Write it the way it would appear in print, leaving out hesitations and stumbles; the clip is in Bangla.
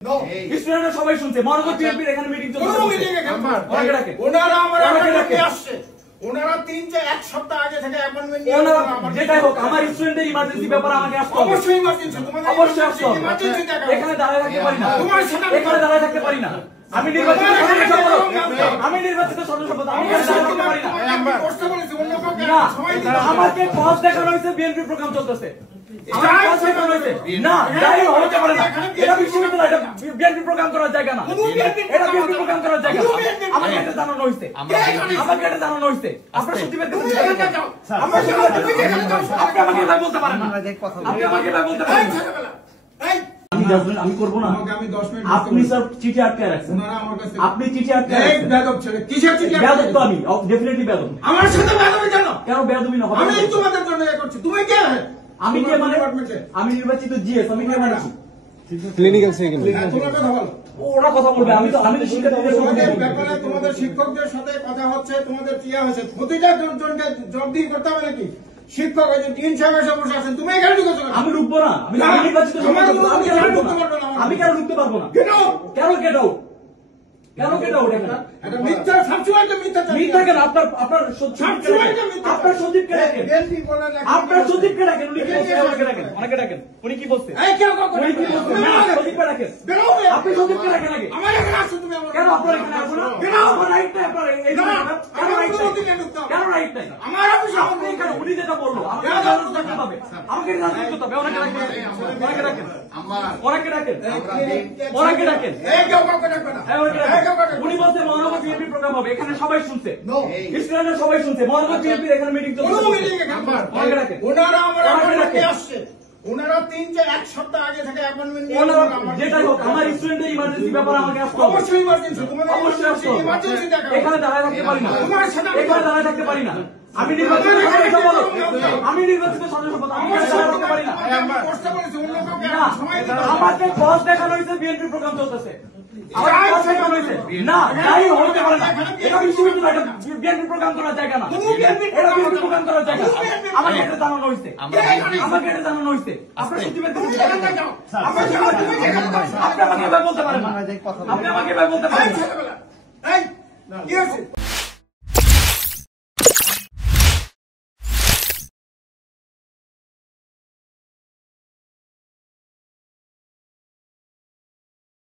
সবাই শুনছে মনোনয়ন বিএনপির এখানে মিটিং চলছে। ওনারা আমার আসছে, ওনারা 3-1 সপ্তাহ আগে থেকে অ্যাপয়েন্টমেন্ট নিয়ে যেটাই হোক আমার স্টুডেন্টের ইমার্জেন্সি ব্যাপারে আমাকে আসতে হবে। অবশ্যই ইমার্জেন্সি, তোমাদের অবশ্যই আসতে হবে। এখানে দাঁড়ায় থাকতে পারি না, এখানে দাঁড়ায় থাকতে পারি না। আমি নির্বাচিত সদস্য পদ, আমি দাঁড়ায় থাকতে পারি না। আমাকে পথ দেখানো হয়েছে, বিএনপি প্রোগ্রাম চলতেছে। বিএনপি প্রোগ্রাম করার জায়গা না, এটা বিএনপি প্রোগ্রাম করার জায়গা। আমাকে এটা জানানো হয়েছে, আমাকে এটা জানানো হয়েছে। আপনার সচিবের আপনি আমাকে এভাবে বলতে পারেন না, আপনি আমাকে এভাবে বলতে পারেন না। আমি করবো না। আপনি স্যার চিঠি আটকায় রাখছেন, আপনি চিঠি আটকায় বেয়াদব তো আমি ডেফিনেটলি বেয়াদব। আমার সাথে বেয়াদবি কেন? কেন বেয়াদবি না? আমি তোমাদের জন্য করছি, তুমি কে? আমি কে মানে? আমি নির্বাচিত জিএস, আমি কে মানে? ক্লিনিক্যাল সাইকেল তোমরা কথা বলো, ওরা কথা বলবে। আমি তো শিক্ষার্থীদের সঙ্গে তোমাদের শিক্ষকদের সাথে কথা হচ্ছে, তোমাদের কি হয়েছে প্রতিটা জনকে জবাবদিহি করতে হবে নাকি? শিক্ষক ডিন সাহেব এসে বসে আছেন, তুমি এখানে ঢুকেছো কেন? আমি ঢুকবো না, আমি নির্বাচিত, আমি কেন ঢুকতে পারবো না? কেন গেট আউট? কেন গেট আউট? এটা মিথ্যা, সবসময় তো মিথ্যা। মিথ্যা কেন? আপনার সচিবকে ডাকেন, আপনার সচিবকে ডাকেন। উনি কি বলছে? আমাকে ডাকেন, অনেকে ডাকেন। উনি কি বলছে? উনি কি বলছে? না, সচিবকে ডাকেন। আপনি সচিবকে ডাকেন আগে। আমার এখানে আসছো তুমি? কেন আপনার এখানে আসবো না? আমার রাইট নাই, আপনার এই কেন রাইট নাই? আমার অফিসে আপনি কেন? উনি যেটা বললো আমাকে জানাতে হবে, আমাকে জানাতে হবে। অনেকে ডাকেন, অনেকে ডাকেন, অনেকে ডাকেন, অনেকে ডাকেন। উনি বলছে মহানগর বিএনপি প্রোগ্রাম হবে, এখানে সবাই শুনছে, স্টুডেন্টরা সবাই শুনছে। মহানগর বিএনপির এখানে মিটিং চলছে। ওনারা আমার আসছে, ওনারা 3-1 সপ্তাহ আগে থেকে অ্যাপয়েন্টমেন্ট নিয়ে যেটাই হোক আমার স্টুডেন্টের ইমার্জেন্সি ব্যাপারে আমাকে আসতে হবে। অবশ্যই ইমার্জেন্সি, তোমাদের অবশ্যই আসতে হবে। ইমার্জেন্সি দেখা। এখানে দাঁড়ায় থাকতে পারি না, এখানে দাঁড়ায় থাকতে পারি না। আমি নির্বাচিত সদস্য পদ, আমি নির্বাচিত সদস্য পদ, আমি এখানে দাঁড়ায় থাকতে পারি না। আমাকে পথ দেখানো হয়েছে, বিএনপি প্রোগ্রাম চলতেছে। না, যাই হতে পারে না। এটা বিশ্ববিদ্যালয়, এটা বিএনপি প্রোগ্রাম করার জায়গা না, এটা বিএনপি প্রোগ্রাম করার জায়গা। আমাকে এটা জানানো হয়েছে, আমাকে এটা জানানো হয়েছে। আপনার সচিবের আপনি আমাকে এভাবে বলতে পারেন না, আপনি আমাকে এভাবে বলতে পারেন না।